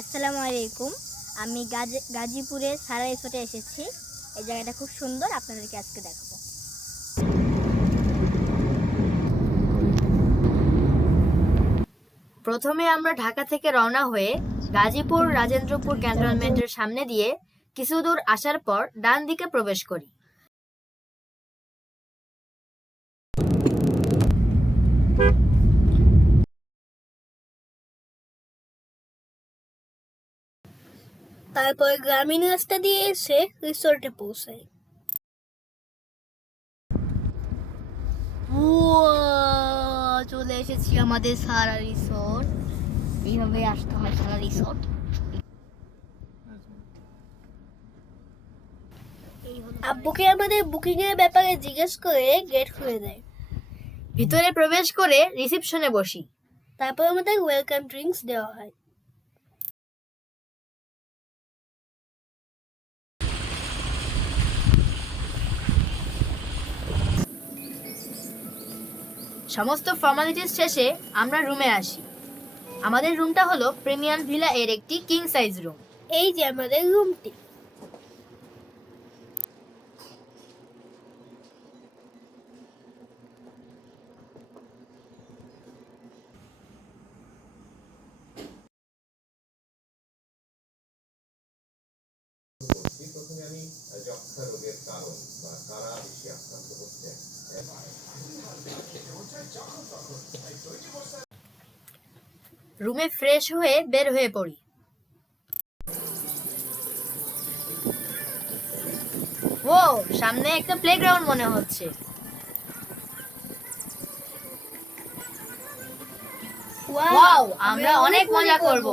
আসসালামু আলাইকুম। আমি গাজীপুরের সারা রিসোর্টে এসেছি। এই জায়গাটা খুব সুন্দর, আপনাদেরকে আজকে দেখাবো। প্রথমে আমরা ঢাকা থেকে রওনা হয়ে গাজীপুর রাজেন্দ্রপুর ক্যান্টনমেন্টের সামনে দিয়ে কিছু দূর আসার পর ডান দিকে প্রবেশ করি। তারপর গ্রামীণ রাস্তা দিয়ে এসে রিসোর্টে পৌঁছাই। চলে এসেছি আমাদের সারা রিসোর্ট। এইভাবে আসতে হয় সারা রিসোর্ট। আব্বুকে আমাদের বুকিং এর ব্যাপারে জিজ্ঞেস করে গেট খুলে দেয়। ভিতরে প্রবেশ করে রিসিপশনে বসি। তারপর আমাদের ওয়েলকাম ড্রিঙ্কস দেওয়া হয়। সমস্ত ফর্মালিটিস শেষে আমরা রুমে আসি। আমাদের রুমটা হলো প্রিমিয়াম ভিলা এর একটি কিং সাইজ রুম। এই যে আমাদের রুমটি। প্রথমে আমি যক্ষা রোগের কারণ বা কারা বেশি আক্রান্ত হচ্ছে রুমে ফ্রেশ হয়ে বের হয়ে পড়ি। ও, সামনে একটা প্লেগ্রাউন্ড মনে হচ্ছে। ওয়াও, আমরা অনেক মজা করব।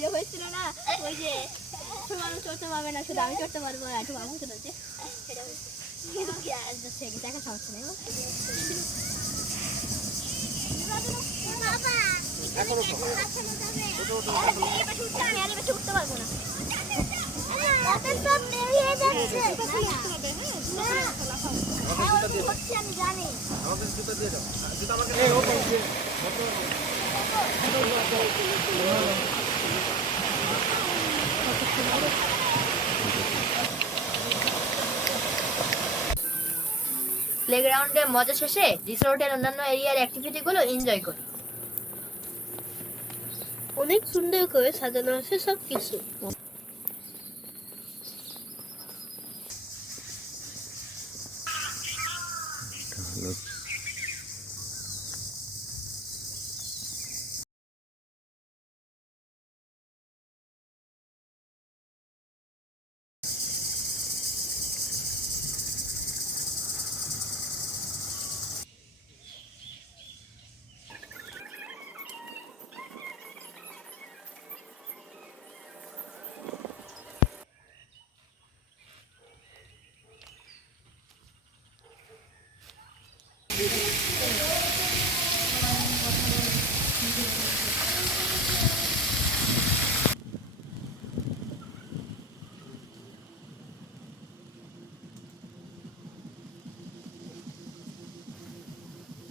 যে হয়েছিল না, ওই যে মানুষ চড়তে পারবে না, শুধু আমি চড়তে পারবো না, একটু বাবু চলেছে সেটা দেখা সমস্যা নেই। উঠতে পারবো না। আমি জানি প্লেগ্রাউন্ডে মজা শেষে রিসোর্টের অন্যান্য এরিয়ার অ্যাক্টিভিটিগুলো এনজয় করি। অনেক সুন্দর করে সাজানো আছে সবকিছু।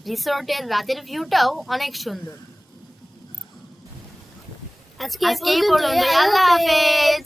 রিসোর্টের রাতের ভিউটাও অনেক সুন্দর। আজকে আজকে এই পর্যন্ত, আল্লাহ হাফেজ।